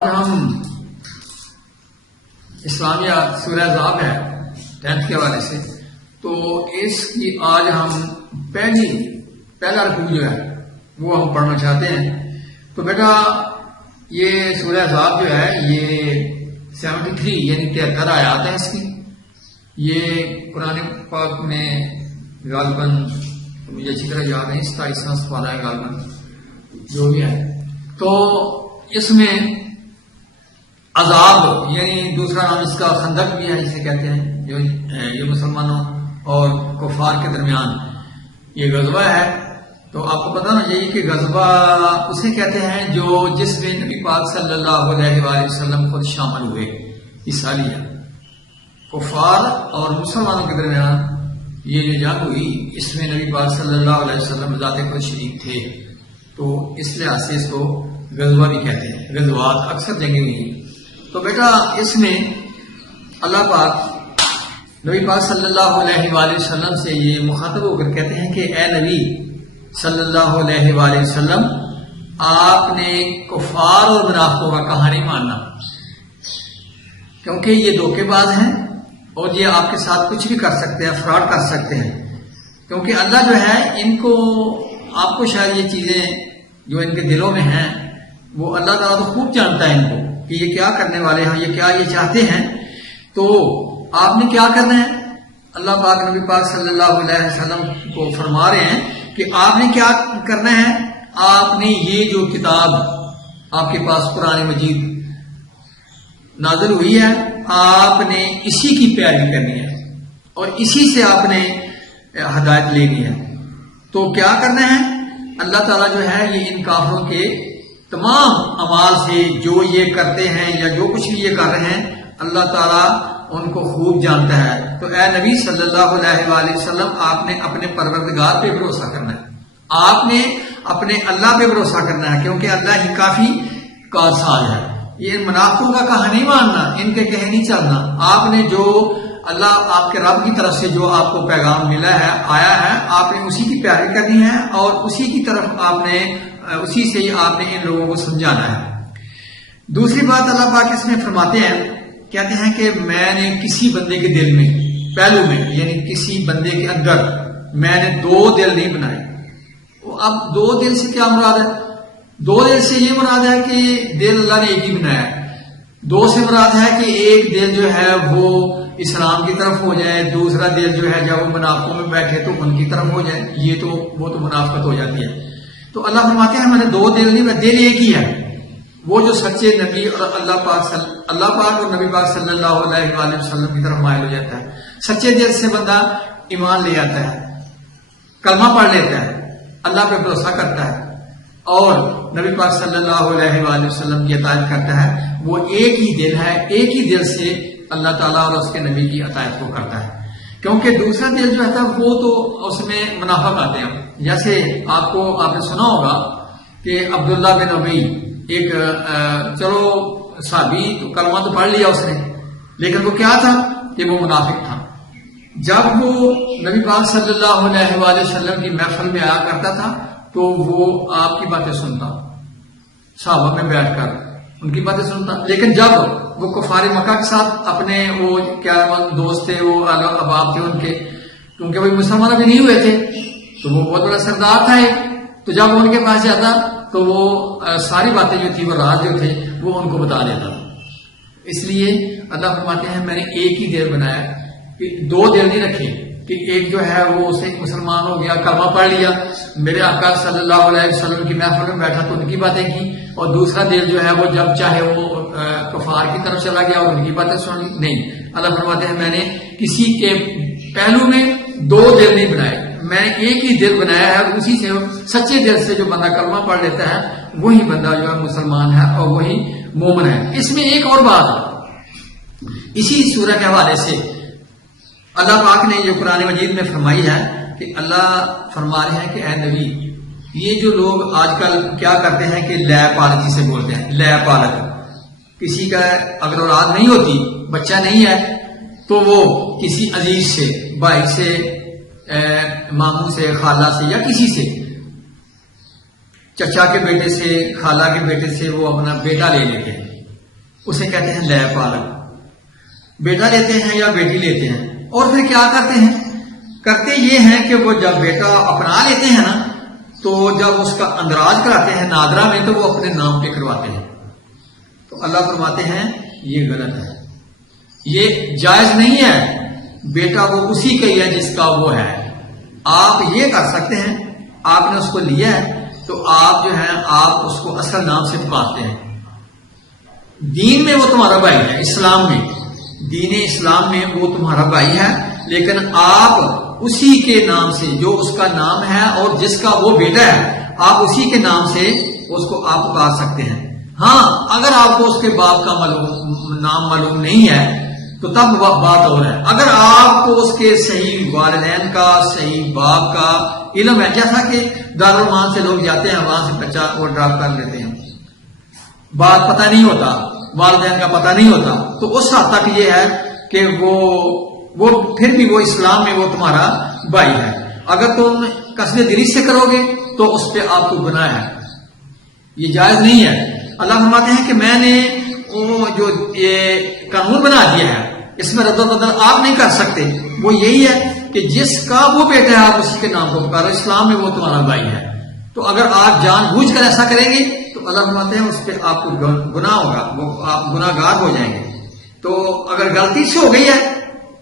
ہم اسلامیہ سورہ احزاب ہے 10 کے حوالے سے، تو اس کی آج ہم پہلا رکوع جو ہے وہ ہم پڑھنا چاہتے ہیں۔ تو بیٹا یہ سورہ احزاب جو ہے یہ 73 یعنی 73 آیات ہیں اس کی۔ یہ قرآن پاک میں غالباً مجھے اچھی طرح یاد ہے 27 پارہ ہے غالباً جو بھی ہے۔ تو اس میں عذاب یعنی دوسرا نام اس کا خندق بھی ہے جسے کہتے ہیں، جو یہ مسلمانوں اور کفار کے درمیان یہ غزوہ ہے۔ تو آپ کو پتہ ہونا چاہیے کہ غزوہ اسے کہتے ہیں جس میں نبی پاک صلی اللہ علیہ وآلہ وسلم خود شامل ہوئے، حصہ لیا۔ کفار اور مسلمانوں کے درمیان یہ جو جنگ ہوئی اس میں نبی پاک صلی اللہ علیہ وسلم ذات خود شریک تھے، تو اس لحاظ سے اس کو غزوہ بھی کہتے ہیں۔ غزوات اکثر جنگیں ہوئی۔ تو بیٹا اس میں اللہ پاک نبی پاک صلی اللہ علیہ وآلہ وسلم سے یہ مخاطب ہو کر کہتے ہیں کہ اے نبی صلی اللہ علیہ وآلہ وسلم، آپ نے کفار اور منافقوں کا کہا نہیں ماننا، کیونکہ یہ دھوکے باز ہیں اور یہ آپ کے ساتھ کچھ بھی کر سکتے ہیں، فراڈ کر سکتے ہیں۔ کیونکہ اللہ جو ہے ان کو، آپ کو شاید یہ چیزیں جو ان کے دلوں میں ہیں وہ اللہ تعالیٰ تو خوب جانتا ہے ان کو کہ یہ کیا کرنے والے ہیں، یہ چاہتے ہیں۔ تو آپ نے کیا کرنا ہے؟ اللہ پاک نبی پاک صلی اللہ علیہ وسلم کو فرما رہے ہیں کہ آپ نے کیا کرنا ہے؟ آپ نے یہ جو کتاب آپ کے پاس قرآن مجید نازل ہوئی ہے، آپ نے اسی کی پیروی کرنی ہے اور اسی سے آپ نے ہدایت لینی ہے۔ تو کیا کرنا ہے؟ اللہ تعالیٰ جو ہے یہ ان کافروں کے تمام اعمال سے جو یہ کرتے ہیں یا جو کچھ بھی یہ کر رہے ہیں، اللہ تعالیٰ ان کو خوب جانتا ہے۔ تو اے نبی صلی اللہ علیہ وآلہ وسلم، آپ نے اپنے پروردگار پہ بھروسہ کرنا ہے، آپ نے اپنے اللہ پہ بھروسہ کرنا ہے، کیونکہ اللہ ہی کافی کارساز ہے۔ یہ منافقوں کا کہا نہیں ماننا، ان کے کہے نہیں چلنا۔ آپ نے جو اللہ آپ کے رب کی طرف سے جو آپ کو پیغام ملا ہے، آیا ہے، آپ نے اسی کی پیروی کرنی ہے اور اسی کی طرف اسی سے ہی آپ نے ان لوگوں کو سمجھانا ہے۔ دوسری بات اللہ پاک اس میں فرماتے ہیں، کہتے ہیں کہ میں نے کسی بندے کے دل میں، پہلو میں یعنی کسی بندے کے اندر میں نے 2 دل نہیں بنائے۔ اب 2 دل سے کیا مراد ہے؟ 2 دل سے یہ مراد ہے کہ دل اللہ نے ایک ہی بنایا ہے۔ 2 سے مراد ہے کہ ایک دل جو ہے وہ اسلام کی طرف ہو جائے، دوسرا دل جو ہے جب وہ منافقوں میں بیٹھے تو ان کی طرف ہو جائے، وہ تو منافقت ہو جاتی ہے۔ تو اللہ فرماتے ہیں میں نے 2 دل نہیں، دل ایک ہی ہے، وہ جو سچے نبی اور اللہ پاک اور نبی پاک صلی اللہ علیہ وآلہ وسلم کی طرف مائل ہو جاتا ہے۔ سچے دل سے بندہ ایمان لے آتا ہے، کلمہ پڑھ لیتا ہے، اللہ پہ بھروسہ کرتا ہے اور نبی پاک صلی اللہ علیہ وآلہ وسلم کی اطاعت کرتا ہے۔ وہ ایک ہی دل ہے، ایک ہی دل سے اللہ تعالیٰ اور اس کے نبی کی اطاعت کو کرتا ہے۔ کیونکہ دوسرا دل جو ہے وہ تو اس میں منافق آتے ہیں۔ جیسے آپ نے سنا ہوگا کہ عبداللہ بن ابی ایک چلو صحابی تو کلمہ تو پڑھ لیا اس نے، لیکن وہ کیا تھا کہ وہ منافق تھا۔ جب وہ نبی پاک صلی اللہ علیہ وآلہ وسلم کی محفل میں آیا کرتا تھا تو وہ آپ کی باتیں سنتا، صحابہ میں بیٹھ کر ان کی باتیں سنتا، لیکن جب وہ کفار مکہ کے ساتھ اپنے وہ کیا دوست تھے، وہ احباب تھے ان کے، کیونکہ وہ مسلمان بھی نہیں ہوئے تھے، تو وہ بہت بڑا سردار تھا ایک، تو جب ان کے پاس جاتا تو وہ ساری باتیں جو تھی، وہ راز جو تھے وہ ان کو بتا دیتا تھا۔ اس لیے اللہ فرماتے ہیں میں نے ایک ہی دل بنایا، کہ 2 دل نہیں رکھے کہ ایک جو ہے وہ اسے مسلمان ہو گیا، کلمہ پڑھ لیا، میرے آقا صلی اللہ علیہ وسلم کی محفل میں بیٹھا تو ان کی باتیں کی، اور دوسرا دل جو ہے وہ جب چاہے وہ کفار کی طرف چلا گیا اور ان کی باتیں سن لی۔ نہیں، اللہ فرماتے ہیں میں نے کسی کے پہلو میں 2 دل نہیں بنائے، میں نے ایک ہی دل بنایا ہے، اور اسی سے سچے دل سے جو بندہ کلمہ پڑھ لیتا ہے وہی بندہ جو ہے مسلمان ہے اور وہی مومن ہے۔ اس میں ایک اور بات اسی سورہ کے حوالے سے اللہ پاک نے جو قرآن مجید میں فرمائی ہے کہ اللہ فرما رہے ہیں کہ اے نبی، یہ جو لوگ آج کل کیا کرتے ہیں کہ لے پالک جسے بولتے ہیں، لے پالک، کسی کا اگر اولاد نہیں ہوتی، بچہ نہیں ہے، تو وہ کسی عزیز سے، بھائی سے، ماموں سے، خالہ سے یا کسی سے، چچا کے بیٹے سے، خالہ کے بیٹے سے وہ اپنا بیٹا لے لیتے ہیں۔ اسے کہتے ہیں لے پالک، بیٹا لیتے ہیں یا بیٹی لیتے ہیں، اور پھر کیا کرتے ہیں؟ کرتے یہ ہیں کہ وہ جب بیٹا اپنا لیتے ہیں نا، تو جب اس کا اندراج کراتے ہیں نادرا میں تو وہ اپنے نام پہ کرواتے ہیں۔ تو اللہ فرماتے ہیں یہ غلط ہے، یہ جائز نہیں ہے، بیٹا وہ اسی کا ہی ہے جس کا وہ ہے۔ آپ یہ کر سکتے ہیں، آپ نے اس کو لیا ہے تو آپ جو ہے آپ اس کو اصل نام سے پکارتے ہیں۔ دین میں وہ تمہارا بھائی ہے، اسلام میں، دین اسلام میں وہ تمہارا بھائی ہے، لیکن آپ اسی کے نام سے جو اس کا نام ہے اور جس کا وہ بیٹا ہے، آپ اسی کے نام سے اس کو آپ پکار سکتے ہیں۔ ہاں اگر آپ کو اس کے باپ کا نام معلوم نہیں ہے تو تب بات اور ہے۔ اگر آپ کو اس کے صحیح والدین کا، صحیح باپ کا علم ہے، جیسا کہ دارالمان سے لوگ جاتے ہیں، وہاں سے بچہ وہ ڈراپ کر لیتے ہیں، بات پتہ نہیں ہوتا، والدین کا پتہ نہیں ہوتا، تو اس حد تک یہ ہے کہ وہ پھر بھی وہ اسلام میں وہ تمہارا بھائی ہے۔ اگر تم قصد دلی سے کرو گے تو اس پہ آپ کو گناہ ہے، یہ جائز نہیں ہے۔ اللہ فرماتے ہیں کہ میں نے وہ جو یہ قانون بنا دیا ہے، اس میں رد و بدل آپ نہیں کر سکتے، وہ یہی ہے کہ جس کا وہ بیٹا ہے آپ اسی کے نام کو پکارو، اسلام میں وہ تمہارا بھائی ہے۔ تو اگر آپ جان بوجھ کر ایسا کریں گے تو اللہ فرماتے ہیں اس پہ آپ کو گناہ ہوگا، وہ آپ گناہ گار ہو جائیں گے۔ تو اگر غلطی سے ہو گئی ہے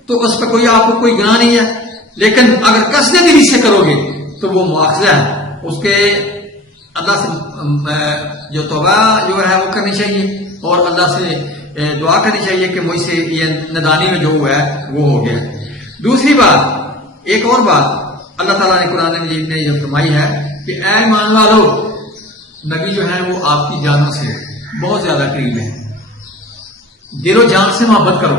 تو اس پہ آپ کو کوئی گناہ نہیں ہے، لیکن اگر قصد دلی سے کرو گے تو وہ مواخذہ ہے، اس کے اللہ سے جو توبہ جو ہے وہ کرنی چاہیے اور اللہ سے دعا کرنی چاہیے کہ مجھ سے یہ ندانی میں جو ہوا ہے وہ ہو گیا۔ دوسری بات، ایک اور بات اللہ تعالیٰ نے قرآن مجید میں یہ فرمائی ہے کہ اے ایمان والو، نبی جو ہے وہ آپ کی جانوں سے بہت زیادہ قریب ہے، دل و جان سے محبت کرو۔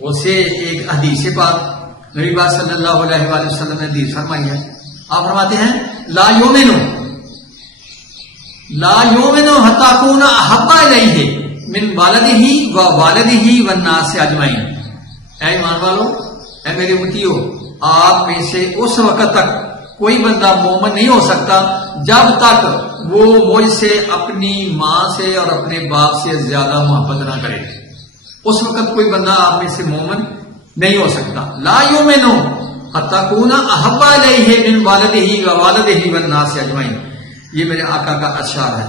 اس سے ایک حدیث پاک نبی پاک صلی اللہ علیہ وآلہ وسلم نے حدیث فرمائی ہے، آپ فرماتے ہیں لا یؤمنو حتی اکون احب الیہ من والدہ و والدہ والناس اجمعین۔ اے ایمان والو، اے میرے امتیو، آپ میں سے اس وقت تک کوئی بندہ مومن نہیں ہو سکتا جب تک وہ مجھ سے اپنی ماں سے اور اپنے باپ سے زیادہ محبت نہ کرے۔ اس وقت کوئی بندہ آپ میں سے مومن نہیں ہو سکتا۔ لا یؤمنو حتی اکون احب الیہ من والدہ و والدہ والناس اجمعین، یہ میرے آقا کا ارشاد ہے،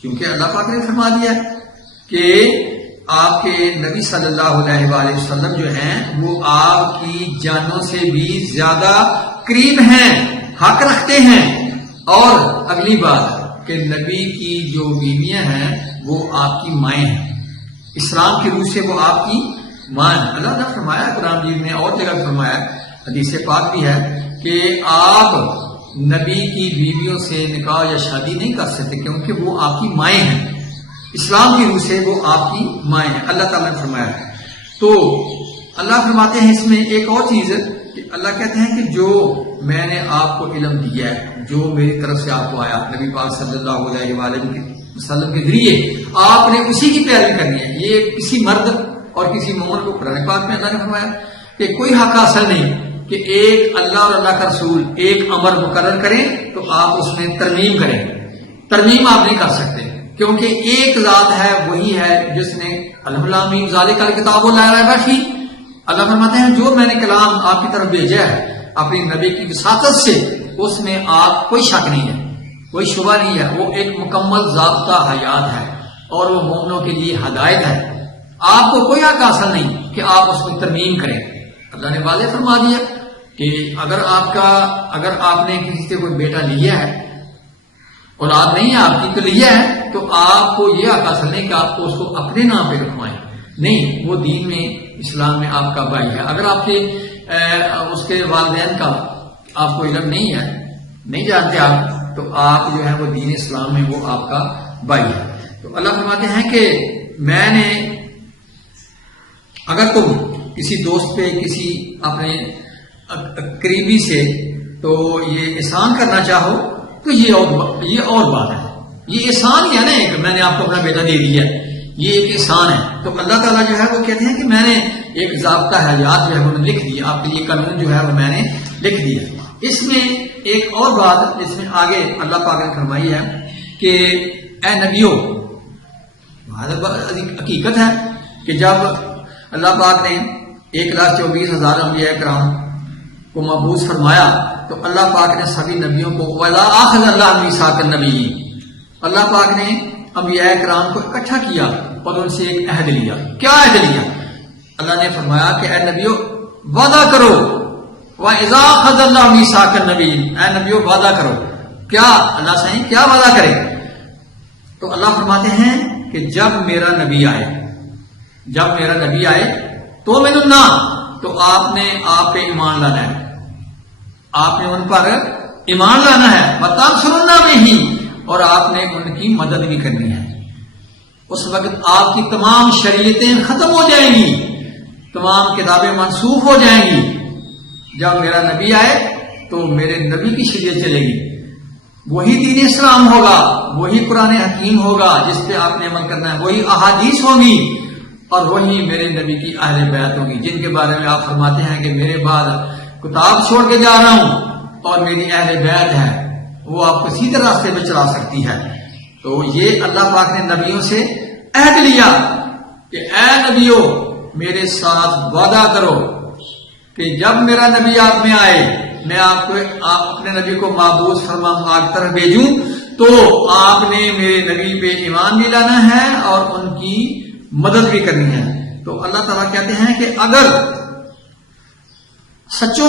کیونکہ اللہ پاک نے فرما دیا کہ آپ کے نبی صلی اللہ علیہ وآلہ وسلم جو ہیں وہ آپ کی جانوں سے بھی زیادہ قریب ہیں، حق رکھتے ہیں۔ اور اگلی بات کہ نبی کی جو بیویاں ہیں وہ آپ کی مائیں ہیں، اسلام کی روح سے وہ آپ کی ماں ہیں۔ اللہ نے فرمایا قرآن مجید میں اور جگہ فرمایا، حدیث پاک بھی ہے کہ آپ نبی کی بیویوں سے نکاح یا شادی نہیں کر سکتے کیونکہ وہ آپ کی مائیں ہیں، اسلام کی روح سے وہ آپ کی مائیں ہیں، اللہ تعالیٰ نے فرمایا۔ تو اللہ فرماتے ہیں اس میں ایک اور چیز کہ اللہ کہتے ہیں کہ جو میں نے آپ کو علم دیا ہے، جو میری طرف سے آپ کو آیا نبی پاک صلی اللہ علیہ وآلہ وسلم کے ذریعے، آپ نے اسی کی پیروی کرنی ہے۔ یہ کسی مرد اور کسی مومن کو قرآن پاک میں اللہ نے فرمایا کہ کوئی حق حاصل نہیں کہ ایک اللہ اور اللہ کا رسول ایک امر مقرر کریں تو آپ اس میں ترمیم کریں، ترمیم آپ نہیں کر سکتے کیونکہ ایک ذات ہے، وہی ہے جس نے الف لام میم ذالک الکتاب لا ریب فیہ، اللہ فرماتے ہیں جو میں نے کلام آپ کی طرف بھیجا ہے اپنی نبی کی وساطت سے، اس میں آپ کوئی شک نہیں ہے، کوئی شبہ نہیں ہے، وہ ایک مکمل ضابطہ حیات ہے اور وہ مومنوں کے لیے ہدایت ہے۔ آپ کو کوئی حق حاصل نہیں کہ آپ اس میں ترمیم کریں۔ اللہ نے واضح فرما دیا کہ اگر آپ نے کسی سے کوئی بیٹا لیا ہے، اولاد نہیں ہے آپ کی تو لیا ہے، تو آپ کو یہ حق حاصل نہیں کہ آپ کو اس کو اپنے نام پہ رکھوائیں، نہیں، وہ دین میں اسلام میں آپ کا بھائی ہے۔ اگر آپ کے اس کے والدین کا آپ کو علم نہیں ہے، نہیں جانتے آپ، تو آپ جو ہے وہ دین اسلام میں وہ آپ کا بھائی ہے۔ تو اللہ فرماتے ہیں کہ میں نے اگر تم کسی دوست پہ، کسی اپنے قریبی سے تو یہ احسان کرنا چاہو تو یہ اور بات ہے، یہ احسان ہی ہے نا، ایک میں نے آپ کو اپنا بیٹا دے دیا، یہ ایک احسان ہے۔ تو اللہ تعالیٰ جو ہے وہ کہتے ہیں کہ میں نے ایک ضابطہ حیات جو ہے وہ لکھ دیا، آپ کے لیے قانون جو ہے وہ میں نے لکھ دیا۔ اس میں ایک اور بات اس میں آگے اللہ پاک نے فرمائی ہے کہ اے نبیو، حقیقت ہے کہ جب اللہ پاک نے 1,24,000 انبیاء کرام کو مبعوث فرمایا تو اللہ پاک نے سبھی نبیوں کو وَإِذَا أَخَذَ اللَّهُ مِيثَاقَ النَّبِيِّينَ، اللہ پاک نے انبیاء کرام کو اکٹھا کیا اور ان سے ایک عہد لیا. کیا عہد لیا؟ اللہ نے فرمایا کہ اے نبیوں وعدہ کرو، وَإِذَا أَخَذَ اللَّهُ مِيثَاقَ النَّبِيِّينَ، اے نبیوں وعدہ کرو. کیا اللہ سے کیا وعدہ کرے؟ تو اللہ فرماتے ہیں کہ جب میرا نبی آئے تو مننا، تو آپ نے آپ پہ ایمان لانا ہے، آپ نے ان پر ایمان لانا ہے، وَتَنْصُرُونَ بِهِ، اور آپ نے ان کی مدد بھی کرنی ہے. اس وقت آپ کی تمام شریعتیں ختم ہو جائیں گی، تمام کتابیں منسوخ ہو جائیں گی. جب میرا نبی آئے تو میرے نبی کی شریعت چلے گی، وہی دین اسلام ہوگا، وہی قرآن حکیم ہوگا جس پہ آپ نے عمل کرنا ہے، وہی احادیث ہوگی، اور وہی میرے نبی کی اہل بیت ہوگی جن کے بارے میں آپ فرماتے ہیں کہ میرے بعد کتاب چھوڑ کے جا رہا ہوں اور میری اہل بیت ہے، وہ آپ کو سیدھے راستے پہ چلا سکتی ہے. تو یہ اللہ پاک نے نبیوں سے عہد لیا کہ اے نبیوں میرے ساتھ وعدہ کرو کہ جب میرا نبی آپ میں آئے، میں آپ اپنے نبی کو معبود فرما کی طرف بھیجوں تو آپ نے میرے نبی پہ ایمان بھی لانا ہے اور ان کی مدد بھی کرنی ہے. تو اللہ تعالیٰ کہتے ہیں کہ اگر سچوں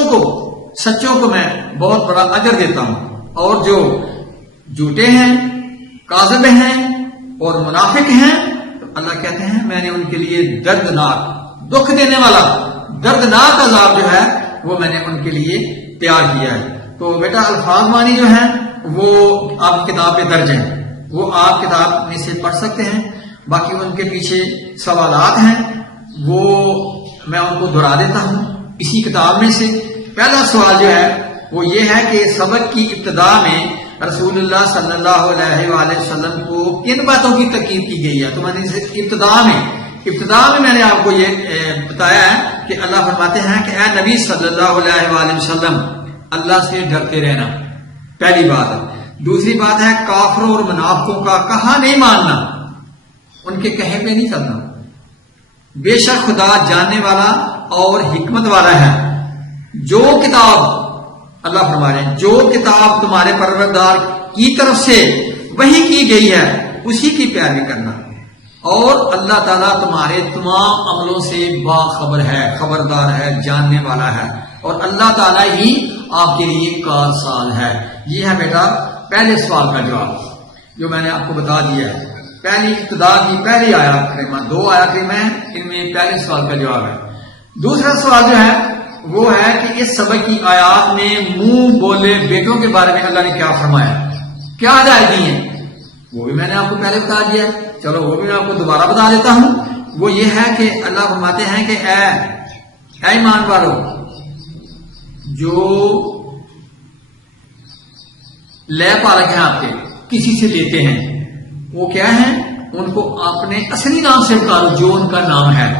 کو میں بہت بڑا اجر دیتا ہوں، اور جو جھوٹے ہیں، کاذب ہیں اور منافق ہیں، تو اللہ کہتے ہیں میں نے ان کے لیے دردناک، دکھ دینے والا دردناک عذاب جو ہے وہ میں نے ان کے لیے تیار کیا ہے. تو بیٹا الفاظ معنی جو ہیں وہ آپ کتاب پہ درج ہیں، وہ آپ کتاب میں سے پڑھ سکتے ہیں. باقی ان کے پیچھے سوالات ہیں، وہ میں ان کو دہرا دیتا ہوں اسی کتاب میں سے. پہلا سوال جو ہے وہ یہ ہے کہ سبق کی ابتدا میں رسول اللہ صلی اللہ علیہ وآلہ وسلم کو کن باتوں کی تاکید کی گئی ہے؟ تو میں نے ابتدا میں نے آپ کو یہ بتایا ہے کہ اللہ فرماتے ہیں کہ اے نبی صلی اللہ علیہ وآلہ وسلم اللہ سے ڈرتے رہنا، پہلی بات ہے. دوسری بات ہے کافروں اور منافقوں کا کہا نہیں ماننا، ان کے کہے پہ نہیں چلنا. بے شک خدا جاننے والا اور حکمت والا ہے. جو کتاب اللہ فرما رہے ہیں، جو کتاب تمہارے پروردگار کی طرف سے وحی کی گئی ہے اسی کی پیروی کرنا، اور اللہ تعالیٰ تمہارے تمام عملوں سے باخبر ہے، خبردار ہے، جاننے والا ہے، اور اللہ تعالیٰ ہی آپ کے لیے کارساز ہے. یہ ہے بیٹا پہلے سوال کا جواب جو میں نے آپ کو بتا دیا ہے. پہلی ابتدا کی پہلی آیات کریمہ، 2 آیات کریمہ ہیں، ان میں پہلے سوال کا جواب ہے. دوسرا سوال جو ہے وہ ہے کہ اس سبق کی آیات میں منہ بولے بیٹوں کے بارے میں اللہ نے کیا فرمایا، کیا ہدایت دی ہیں، وہ بھی میں نے آپ کو پہلے بتا دیا. چلو وہ بھی میں آپ کو دوبارہ بتا دیتا ہوں. وہ یہ ہے کہ اللہ فرماتے ہیں کہ اے ایمان والو، جو لے پالک ہیں آپ کے کسی سے لیتے ہیں، وہ کیا ہیں، ان کو اپنے اصلی نام سے پکارو، جو ان کا نام ہے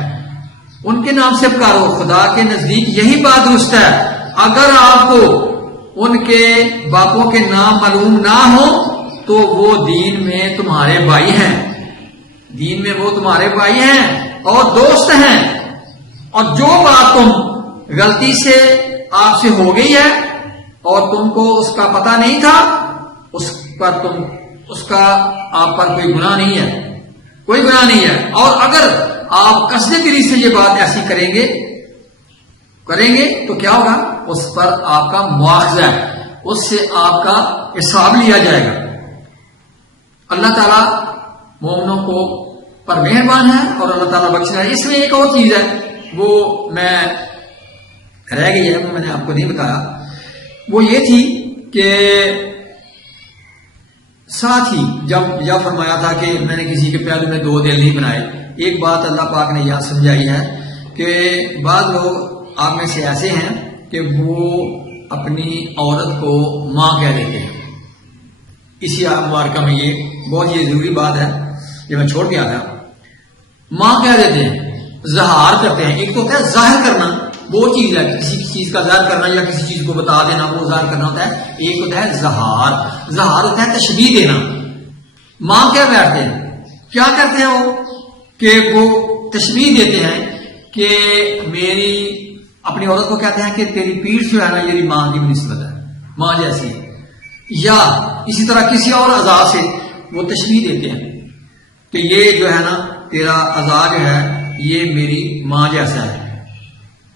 ان کے نام سے پکارو. خدا کے نزدیک یہی بات درست ہے. اگر آپ کو ان کے باپوں کے نام معلوم نہ ہو تو وہ دین میں تمہارے بھائی ہیں، دین میں وہ تمہارے بھائی ہیں اور دوست ہیں. اور جو بات تم غلطی سے آپ سے ہو گئی ہے اور تم کو اس کا پتہ نہیں تھا، اس کا آپ پر کوئی گناہ نہیں ہے، کوئی گناہ نہیں ہے. اور اگر آپ قصد دلی سے یہ بات ایسی کریں گے تو کیا ہوگا، اس پر آپ کا مواخذہ ہے، اس سے آپ کا حساب لیا جائے گا. اللہ تعالیٰ مومنوں کو پر مہربان ہے اور اللہ تعالیٰ بخش رہا ہے. اس میں ایک اور چیز ہے وہ میں رہ گئی ہے، وہ میں نے آپ کو نہیں بتایا. وہ یہ تھی کہ ساتھ ہی جب فرمایا تھا کہ میں نے کسی کے پہلو میں 2 دل نہیں بنائے، ایک بات اللہ پاک نے یہاں سمجھائی ہے کہ بعض لوگ آپ میں سے ایسے ہیں کہ وہ اپنی عورت کو ماں کہہ دیتے ہیں. اسی مبارکہ میں یہ بہت ضروری بات ہے، یہ میں چھوڑ گیا تھا. ماں کہہ دیتے ہیں، ظہار کرتے ہیں. ایک تو ہوتا ہے ظاہر کرنا، وہ چیز ہے کسی چیز کا ظاہر کرنا یا کسی چیز کو بتا دینا، وہ ظاہر کرنا ہوتا ہے. ایک ہوتا ہے ظہار ہوتا ہے تشبیہ دینا. ماں کیا بیٹھتے ہیں، کیا کرتے ہیں وہ کہ وہ تشبیہ دیتے ہیں کہ میری اپنی عورت کو کہتے ہیں کہ تیری پیٹھ جو ہے نا یہ ماں کی نسبت ہے، ماں جیسی ہے، یا اسی طرح کسی اور اعضاء سے وہ تشبیہ دیتے ہیں کہ یہ جو ہے نا تیرا اعضاء جو ہے یہ میری ماں جیسا ہے،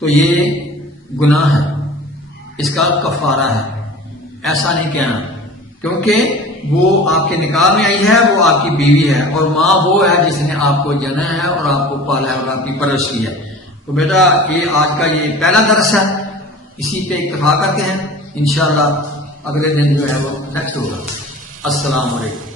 تو یہ گناہ ہے، اس کا کفارہ ہے، ایسا نہیں کہنا، کیونکہ وہ آپ کے نکاح میں آئی ہے، وہ آپ کی بیوی ہے، اور ماں وہ ہے جس نے آپ کو جنا ہے اور آپ کو پالا ہے اور آپ کی پرورش کی ہے۔ تو بیٹا یہ آج کا یہ پہلا درس ہے، اسی پہ اکتفا کرتے ہیں، انشاءاللہ اگلے دن جو ہے وہ نیکسٹ ہوگا۔ السلام علیکم۔